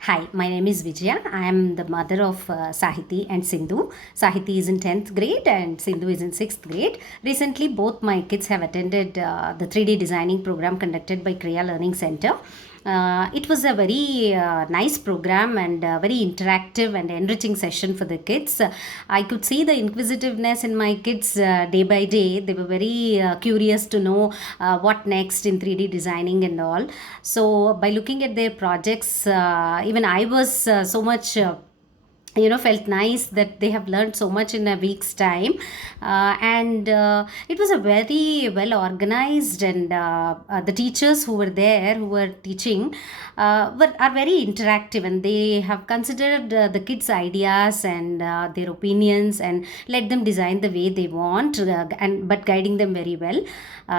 Hi, my name is Vijaya. I am the mother of Sahiti and Sindhu. Sahiti is in 10th grade and Sindhu is in 6th grade. Recently, both my kids have attended the 3D designing program conducted by Creya Learning Center. It was a very nice program and very interactive and enriching session for the kids. I could see the inquisitiveness in my kids day by day. They were very curious to know what next in 3D designing and all. So, by looking at their projects, even I was so much felt nice that they have learned so much in a week's time, and it was a very well organized, and the teachers who were there who were teaching are very interactive, and they have considered the kids ideas and their opinions and let them design the way they want, and but guiding them very well.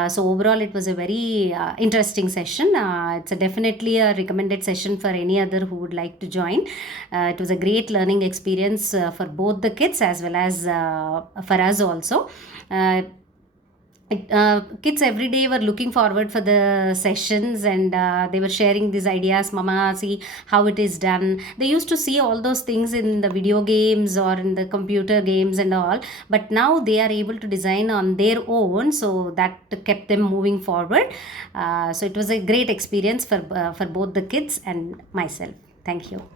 So overall it was a very interesting session. It's definitely a recommended session for any other who would like to join. It was a great learning experience for both the kids as well as for us also. Kids every day were looking forward for the sessions, and they were sharing these ideas. Mama, see how it is done. They used to see all those things in the video games or in the computer games and all, but now they are able to design on their own, so that kept them moving forward. So it was a great experience for both the kids and myself. Thank you.